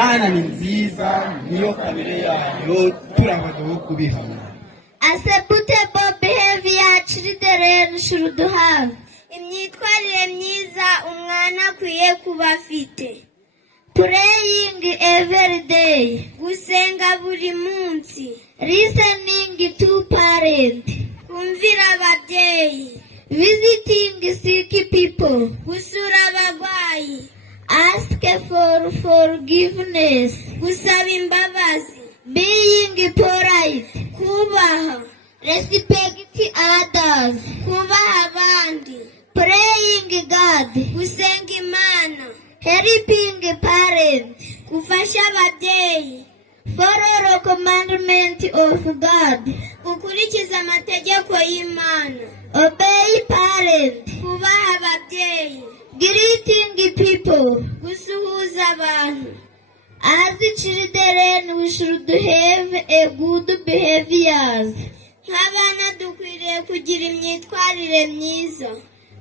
Imana ni nziza, niyo kamere yayo, turabagezaho kubihamya. Acceptable behavior children should have. Imyitwarire myiza umwana akwiye kuba afite. Praying every day. Gusenga buri munsi. Listening to parents. Kumvira ababyeyi. Visiting sick people. Gusura abagwayi. Ask for forgiveness. Gusaba imbabazi. Being polite. Kubaha. Respect others. Kubaha abandi. Praying God. Gusenga Imana. Helping parents. Gufasha ababyeyi. Follow the commandment of God. Gukurikiza amategeko y'Imana. Obey parents. Kubaha ababyeyi. Greeting people. Gusuhuza abantu. As children, we should have a good behaviors. Nk'abana dukwiriye kugira imyitwarire myiza.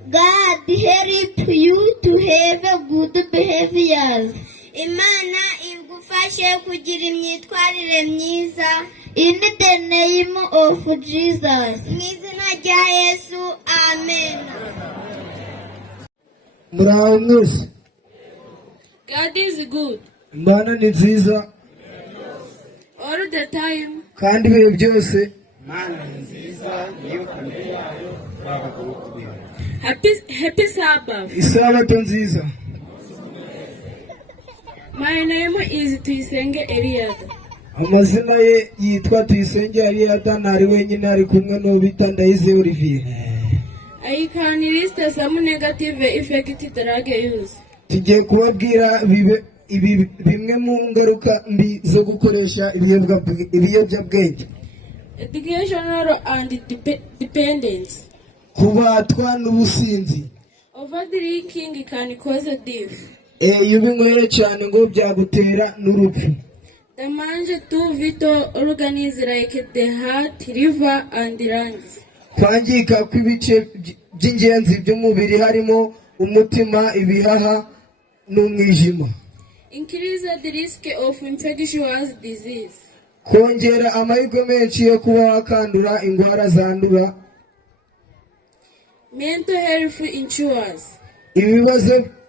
God help you to have good behaviors. Imana igufashe kugira imyitwarire myiza. In the name of Jesus. Mu izina rya Yesu, amen. Muraho mwese. God is good. Imana ni nziza. All the time. Kandi ibihe byose. Imana ni nziza, niyo kamere yayo, turabagezaho kubihamya. Happy Sabbath. Isabato nziza. My name is Tuyisenge Eliada. Amazina ye yitwa Tuyisenge Eliada, ntari wenyine, ari kumwe n'ubita Ndayize Olivier. I can list some negative effect drug use. Tugiye kubabwira bimwe mu ngaruka mbi zo gukoresha ibiyobyabwenge. Educational and dependence. Kubatwa n'ubusinzi. Overdrinking can cause death. Iyo binyweye cyane ngo byagutera n'urupfu. Damage to vital organs like the heart, liver and lungs. Kwangika kw'ibice by'ingenzi by'umubiri harimo umutima, ibihaha n'umwijima. Increase the risk of infectious disease. Kongera amahirwe menshi yo kuba wakandura indwara zandura. Mental health insurance.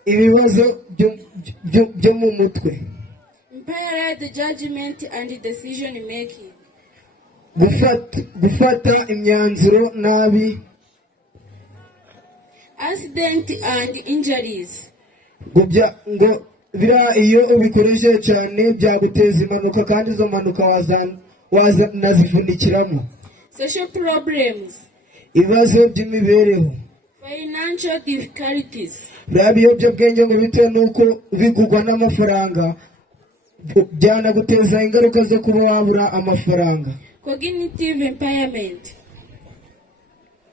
Ibibazo byo mu mutwe. Impaired judgment and decision making. Gufata imyanzuro nabi. Accident and injuries. Ngo bira iyo ubikoresheje cyane byaguteza impanuka, kandi izo mpanuka wazanazivunikiramo. Social problems. Ibibazo by'imibereho. Financial difficulties. Ibiyobyabwenge ngo bitewe n'uko bigurwa n'amafaranga byanaguteza ingaruka zo kuba wabura amafaranga. Cognitive impairment.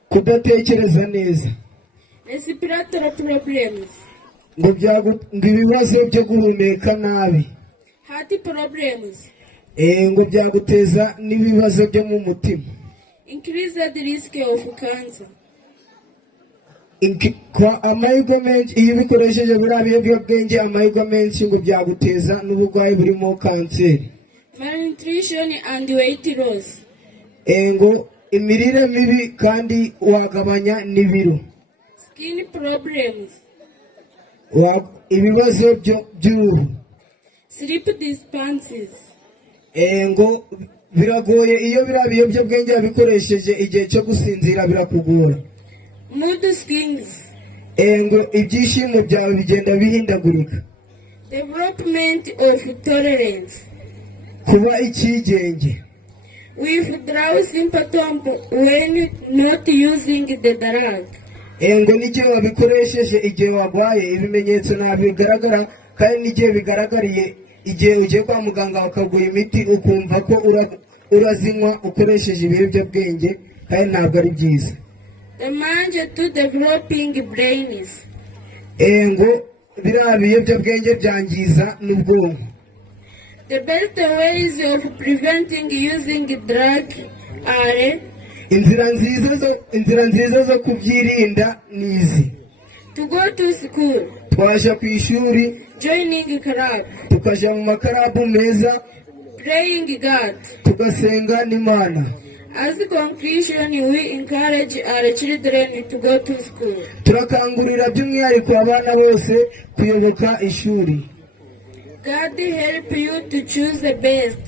Kudatekereza neza. Respiratory problems. Ngo ibibazo byo guhumeka nabi. Heart problems. Ngo byaguteza n'ibibazo byo mu mutima. Increase the risk of cancer. Amahirwe menshi iyo bikoresheje buriya biyobyabwenge, amahirwe menshi ngo byaguteza n'uburwayi burimo kanseri. Malnutrition and weight loss. Ngo imirire mibi kandi wagabanya n'ibiro. Skin problems. Ibibazo by'uruhu. Sleep disturbances. Ngo biragoye iyo biriya biyobyabwenge wabikoresheje igihe cyo gusinzira birakugora. Mood swings. Ngo ibyishimo byawe bigenda bihindagurika. Development of tolerance. Kuba ikigenge. Withdrawal symptoms when not using the drug. Ngo n'igihe wabikoresheje igihe wagwaye ibimenyetso ntabigaragara, kandi n'igihe bigaragariye igihe ugiye kwa muganga bakaguha imiti ukumva ko urazinywa ukoresheje ibiyobyabwenge, kandi ntabwo ari byiza. Damage to developing brains. Ngo biriya biyobyabwenge byangiza n'ubwonko. The best ways of preventing using drug are inzira nziza zo kubyirinda nizi. to go to school. twaje ku ishuri joining club, tukaja mu makarabu meza praying God. tugasenga n'Imana. As a conclusion, we encourage our children to go to school. Turakangurira by'umwihariko abana bose kuyoboka ishuri. God help you to choose the best.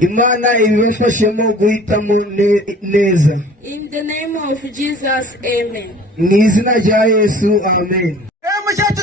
Imana ibibafashemo guhitamo neza. In the name of Jesus, amen. Mu izina rya Yesu, amen. Mucaca,